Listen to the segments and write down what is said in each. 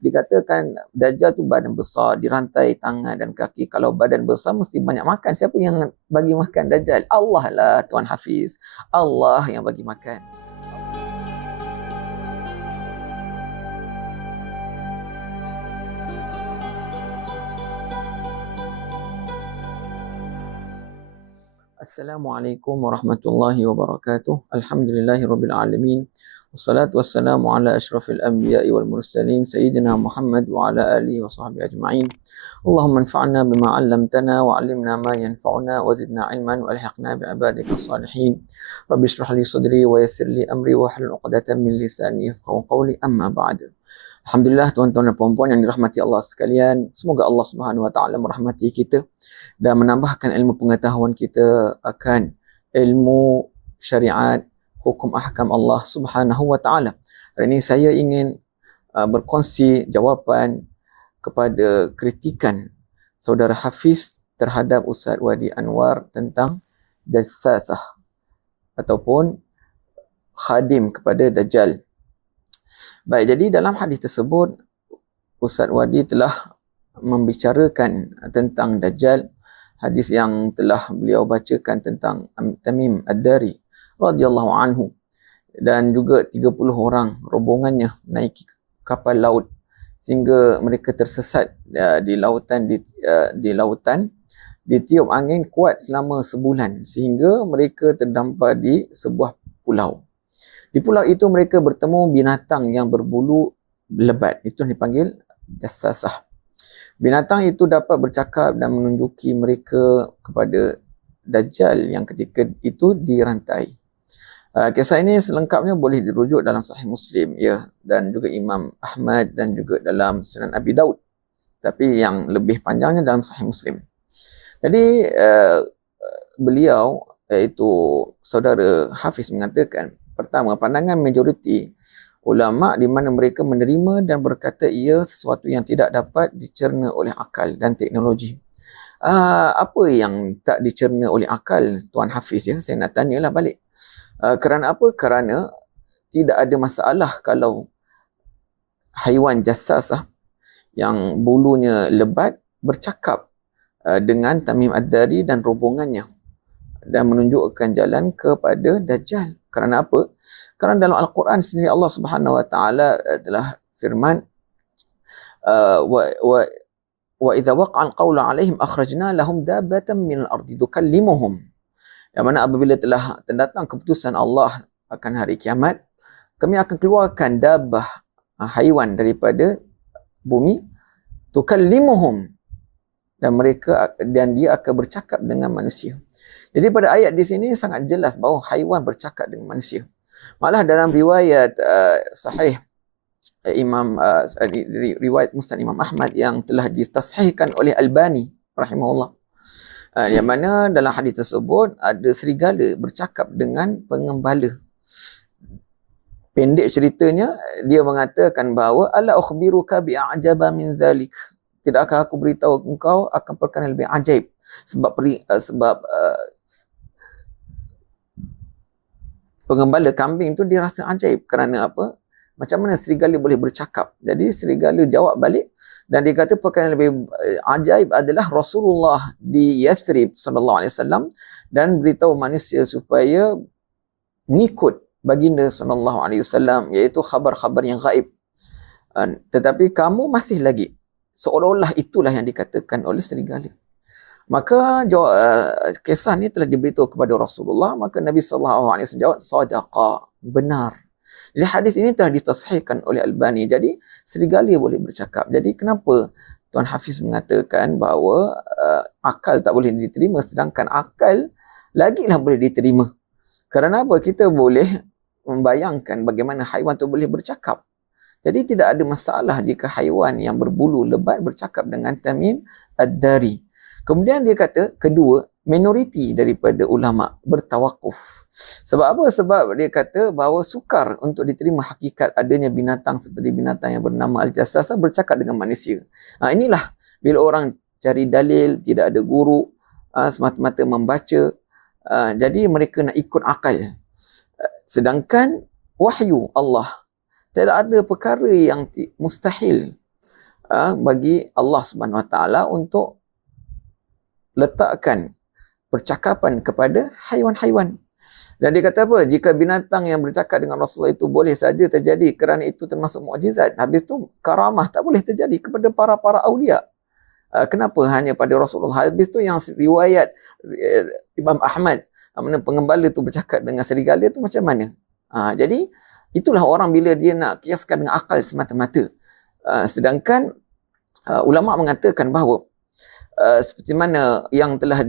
Dikatakan Dajjal tu badan besar, dirantai tangan dan kaki. Kalau badan besar mesti banyak makan. Siapa yang bagi makan Dajjal? Allah lah, Tuan Hafiz. Allah yang bagi makan. Assalamualaikum warahmatullahi wabarakatuh. Alhamdulillahirabbil alamin. Wassalatu wassalamu ala asyrafil anbiya'i wal mursalin sayyidina Muhammad wa ala alihi wa sahbihi ajma'in. Allahumma anfa'na bima 'allamtana wa 'allimna ma yanfa'una wa zidna 'ilman wa alhiqna bi ibadika salihin. Rabbi shrah li sadri wa yassir li amri wa hlul 'uqdatam min lisani yafqahu qawli, amma ba'd. Alhamdulillah, tuan-tuan dan puan-puan yang dirahmati Allah sekalian, semoga Allah Subhanahu wa taala merahmati kita dan menambahkan ilmu pengetahuan kita akan ilmu syariat, hukum ahkam Allah Subhanahu wa taala. Hari ini saya ingin berkongsi jawapan kepada kritikan saudara Hafiz terhadap Ustaz Wadi Anwar tentang jassasah ataupun khadim kepada Dajjal. Baik, jadi dalam hadis tersebut Ustaz Wadi telah membicarakan tentang Dajjal, hadis yang telah beliau bacakan tentang Tamim Ad-Dari radhiyallahu anhu, dan juga 30 orang rombongannya naiki kapal laut sehingga mereka tersesat di lautan, ditiup angin kuat selama sebulan sehingga mereka terdampar di sebuah pulau. Di pulau itu mereka bertemu binatang yang berbulu lebat. Itu dipanggil jassasah. Binatang itu dapat bercakap dan menunjuki mereka kepada Dajjal yang ketika itu dirantai. Kisah ini selengkapnya boleh dirujuk dalam Sahih Muslim, ya, dan juga Imam Ahmad dan juga dalam Sunan Abi Daud. Tapi yang lebih panjangnya dalam Sahih Muslim. Jadi beliau, iaitu saudara Hafiz, mengatakan, pertama, pandangan majoriti ulama di mana mereka menerima dan berkata ia sesuatu yang tidak dapat dicerna oleh akal dan teknologi. Apa yang tak dicerna oleh akal, Tuan Hafiz, ya? Saya nak tanyalah balik. Kerana apa? Kerana tidak ada masalah kalau haiwan jassasah yang bulunya lebat bercakap dengan Tamim Ad-Dari dan rombongannya dan menunjukkan jalan kepada Dajjal. Kerana apa? Kerana dalam Al-Quran sendiri Allah Subhanahu wa taala telah firman, wa idza waqa'a al-qawlu 'alaihim akhrajna lahum dabbatan min al-ardi tukallimuhum. Yang mana apabila telah datang keputusan Allah akan hari kiamat, kami akan keluarkan dabbah, haiwan daripada bumi, tukallimuhum, dan dia akan bercakap dengan manusia. Jadi pada ayat di sini sangat jelas bahawa haiwan bercakap dengan manusia. Malah dalam riwayat sahih Imam riwayat Musnad Imam Ahmad yang telah ditashihkan oleh Albani rahimahullah, yang mana dalam hadis tersebut ada serigala bercakap dengan pengembala. Pendek ceritanya, dia mengatakan bahawa ala ukhbiruka bi'ajaba min dhalik. Tidakkah aku beritahu engkau akan perkara yang lebih ajaib? Sebab pengembala kambing itu dia rasa ajaib. Kerana apa? Macam mana serigala boleh bercakap? Jadi serigala jawab balik dan dia kata perkara yang lebih ajaib adalah Rasulullah di Yathrib sallallahu alaihi wasallam dan beritahu manusia supaya mengikut baginda sallallahu alaihi wasallam, iaitu khabar-khabar yang gaib. Tetapi kamu masih lagi, seolah-olah itulah yang dikatakan oleh serigala. Maka kisah ni telah diberitahu kepada Rasulullah, maka Nabi SAW jawab, sadaqa, benar. Jadi hadis ini telah ditashihkan oleh Albani. Jadi serigala boleh bercakap. Jadi kenapa Tuan Hafiz mengatakan bahawa akal tak boleh diterima, sedangkan akal lagilah boleh diterima? Kerana apa? Kita boleh membayangkan bagaimana haiwan itu boleh bercakap. Jadi tidak ada masalah jika haiwan yang berbulu lebat bercakap dengan Tamim Ad-Dari. Kemudian dia kata, kedua, minoriti daripada ulama bertawakuf. Sebab apa? Sebab dia kata bahawa sukar untuk diterima hakikat adanya binatang seperti binatang yang bernama Al-Jassasah bercakap dengan manusia. Inilah bila orang cari dalil, tidak ada guru, semata-mata membaca, jadi mereka nak ikut akal. Sedangkan wahyu Allah, tidak ada perkara yang mustahil bagi Allah Subhanahu Wa Taala untuk letakkan percakapan kepada haiwan-haiwan. Dan dia kata apa? Jika binatang yang bercakap dengan Rasulullah itu boleh saja terjadi kerana itu termasuk mukjizat. Habis tu karamah tak boleh terjadi kepada para awliya. Kenapa hanya pada Rasulullah? Habis tu yang riwayat Imam Ahmad, mana pengembala tu bercakap dengan serigala tu macam mana? Jadi itulah orang bila dia nak kiaskan dengan akal semata-mata. Sedangkan ulama mengatakan bahawa seperti mana yang telah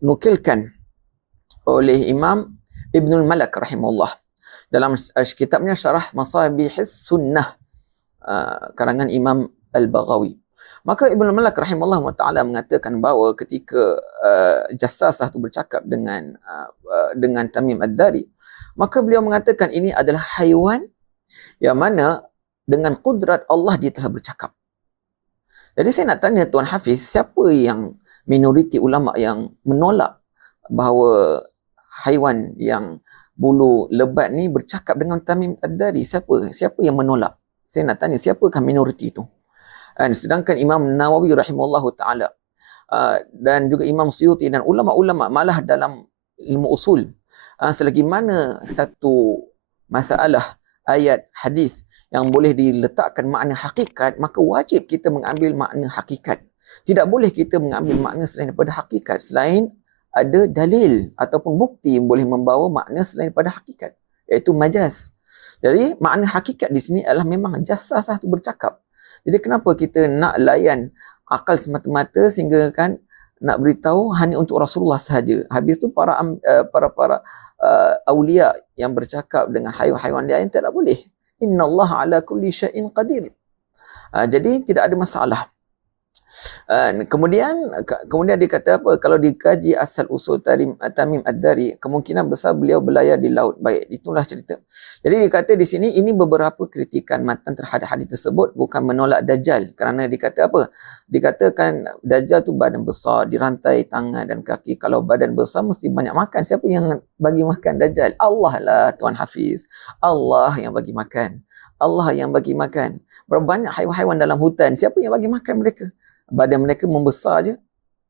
dinukilkan oleh Imam Ibnul Malak rahimahullah dalam kitabnya Syarah Masabihis Sunnah, karangan Imam Al-Baghawi. Maka Ibnul Malak rahimahullah ta'ala mengatakan bahawa ketika Jassasah itu bercakap dengan Tamim Ad-Dari, maka beliau mengatakan ini adalah haiwan yang mana dengan kudrat Allah dia telah bercakap. Jadi saya nak tanya Tuan Hafiz, siapa yang minoriti ulama yang menolak bahawa haiwan yang bulu lebat ni bercakap dengan Tamim Ad-Dari? Siapa yang menolak? Saya nak tanya, siapakah minoriti itu? Sedangkan Imam Nawawi rahimahullahu ta'ala dan juga Imam Suyuti dan ulama-ulama malah dalam ilmu usul, selagi mana satu masalah ayat hadis yang boleh diletakkan makna hakikat, maka wajib kita mengambil makna hakikat. Tidak boleh kita mengambil makna selain daripada hakikat, selain ada dalil ataupun bukti yang boleh membawa makna selain daripada hakikat, iaitu majaz. Jadi makna hakikat di sini adalah memang Jassasah itu bercakap. Jadi kenapa kita nak layan akal semata-mata sehingga kan nak beritahu hanya untuk Rasulullah sahaja? Habis tu para awliya yang bercakap dengan haiwan-haiwan lain tak boleh. Innallaha ala kulli syai'in qadir. Jadi tidak ada masalah. Kemudian dia kata apa? Kalau dikaji asal usul Tamim Ad-Dari, kemungkinan besar beliau berlayar di laut. Baik, itulah cerita. Jadi dia kata di sini ini beberapa kritikan matan terhadap hadis tersebut, bukan menolak Dajjal. Kerana dikata apa? Dikatakan Dajjal tu badan besar, dirantai tangan dan kaki. Kalau badan besar mesti banyak makan. Siapa yang bagi makan Dajjal? Allah lah Tuan Hafiz. Allah yang bagi makan. Allah yang bagi makan. Berapa banyak haiwan-haiwan dalam hutan? Siapa yang bagi makan mereka? Badan mereka membesar je.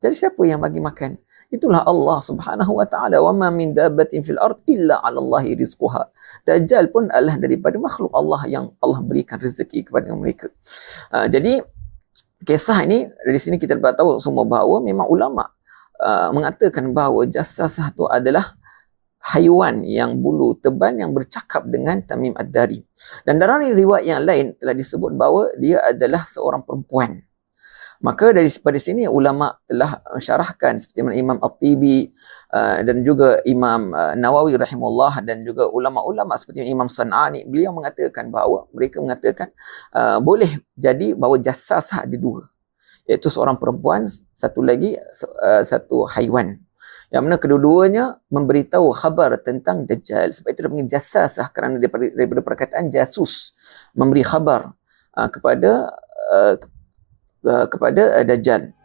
Jadi siapa yang bagi makan? Itulah Allah Subhanahu wa taala. Wa ma min dabbatin fil ard illa 'ala Allahi rizquha. Dajjal pun adalah daripada makhluk Allah yang Allah berikan rezeki kepada mereka. Jadi kisah ini dari sini kita dapat tahu semua bahawa memang ulama mengatakan bahawa Jassasah itu adalah haiwan yang bulu tebal yang bercakap dengan Tamim Ad-Dari. Dan dalam riwayat yang lain telah disebut bahawa dia adalah seorang perempuan. Maka daripada sini ulama telah syarahkan seperti mana Imam At-Tibi dan juga Imam Nawawi rahimahullah dan juga ulama-ulama seperti Imam San'ani, beliau mengatakan bahawa mereka mengatakan boleh jadi bahawa Jassasah ada dua, iaitu seorang perempuan, satu lagi satu haiwan, yang mana kedua-duanya memberitahu khabar tentang Dajjal. Sebab itu dia panggil Jassasah, kerana daripada perkataan jasus, memberi khabar kepada Dajjal.